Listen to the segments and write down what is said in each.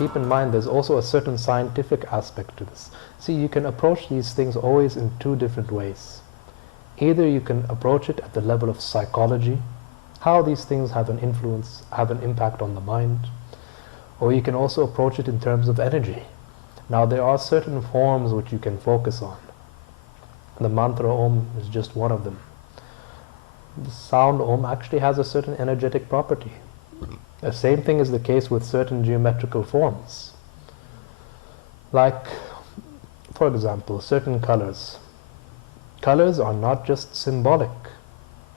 keep in mind there's also a certain scientific aspect to this. See, you can approach these things always in two different ways. Either you can approach it at the level of psychology, how these things have an influence, have an impact on the mind, or you can also approach it in terms of energy. Now there are certain forms which you can focus on. The mantra Om is just one of them. The sound Om actually has a certain energetic property. The same thing is the case with certain geometrical forms. Like, for example, certain colors. Colors are not just symbolic.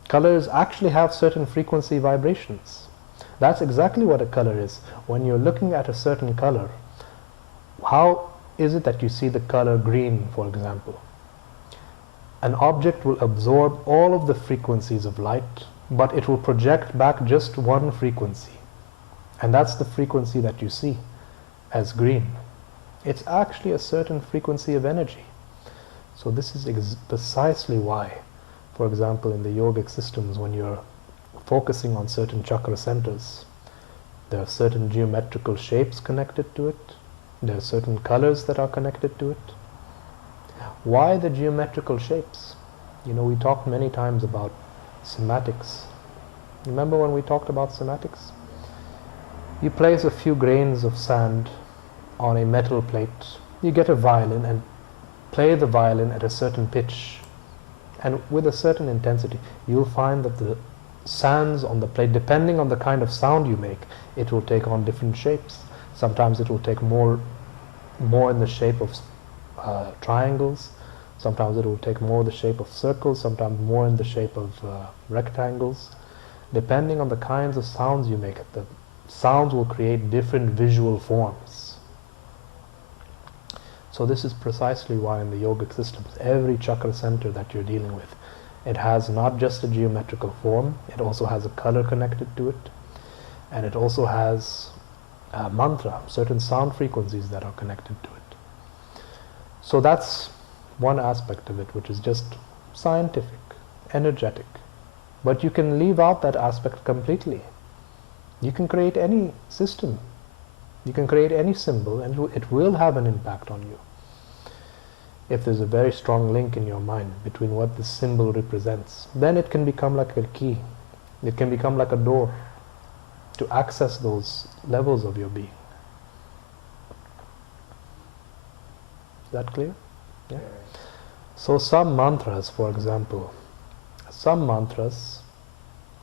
Colors actually have certain frequency vibrations. That's exactly what a color is. When you're looking at a certain color, how is it that you see the color green, for example? An object will absorb all of the frequencies of light, but it will project back just one frequency. And that's the frequency that you see as green. It's actually a certain frequency of energy. So this is precisely why, for example, in the yogic systems, when you're focusing on certain chakra centers, there are certain geometrical shapes connected to it. There are certain colors that are connected to it. Why the geometrical shapes? You know, we talked many times about cymatics. Remember when we talked about cymatics? You place a few grains of sand on a metal plate. You get a violin and play the violin at a certain pitch and with a certain intensity. You'll find that the sands on the plate, depending on the kind of sound you make, it will take on different shapes. Sometimes it will take more in the shape of triangles. Sometimes it will take more the shape of circles. Sometimes more in the shape of rectangles. Depending on the kinds of sounds you make, the sounds will create different visual forms. So this is precisely why in the yogic systems, every chakra center that you're dealing with, it has not just a geometrical form, it also has a color connected to it, and it also has a mantra, certain sound frequencies that are connected to it. So that's one aspect of it, which is just scientific, energetic. But you can leave out that aspect completely. You can create any system. You can create any symbol and it will have an impact on you. If there's a very strong link in your mind between what the symbol represents, then it can become like a key. It can become like a door to access those levels of your being. Is that clear? Yeah. So some mantras, for example, some mantras,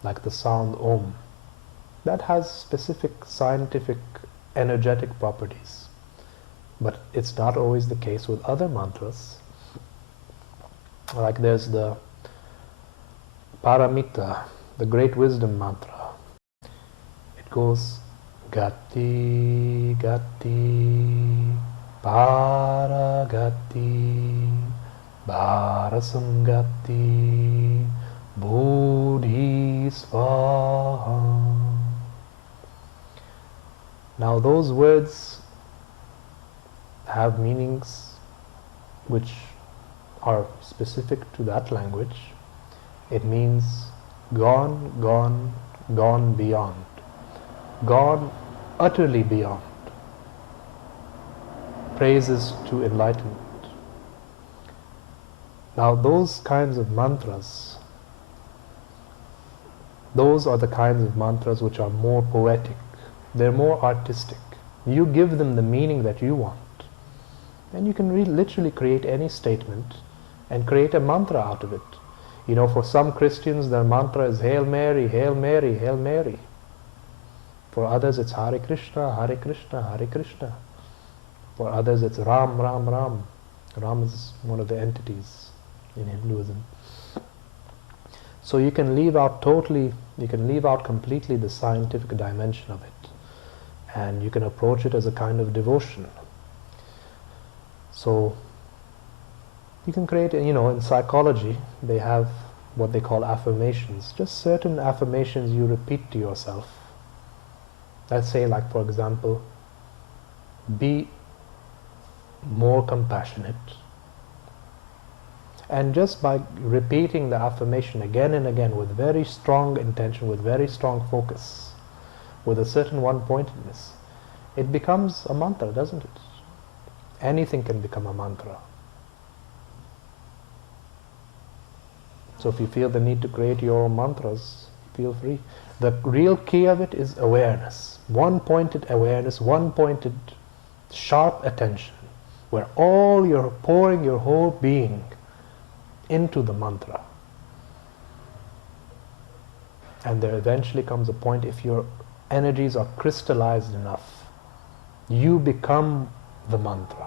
like the sound Om, that has specific scientific energetic properties. But it's not always the case with other mantras. Like there's the Paramita, the great wisdom mantra. It goes Gati, Gati, Paragati, Bharasangati, Bodhi Svaha. Now those words have meanings which are specific to that language. It means gone, gone, gone beyond. Gone utterly beyond. Praises to enlightenment. Now those kinds of mantras, those are the kinds of mantras which are more poetic. They're more artistic. You give them the meaning that you want. And you can literally create any statement and create a mantra out of it. You know, for some Christians, their mantra is Hail Mary, Hail Mary, Hail Mary. For others, it's Hare Krishna, Hare Krishna, Hare Krishna. For others, it's Ram, Ram, Ram. Ram is one of the entities in Hinduism. So you can leave out completely the scientific dimension of it. And you can approach it as a kind of devotion. So you can create, you know, in psychology, they have what they call affirmations. Just certain affirmations you repeat to yourself. Let's say, like, for example, be more compassionate. And just by repeating the affirmation again and again with very strong intention, with very strong focus, with a certain one-pointedness, it becomes a mantra, doesn't it? Anything can become a mantra. So if you feel the need to create your own mantras, feel free. The real key of it is awareness. One-pointed awareness, one-pointed sharp attention, where all you're pouring your whole being into the mantra. And there eventually comes a point, if your energies are crystallized enough, you become the mantra.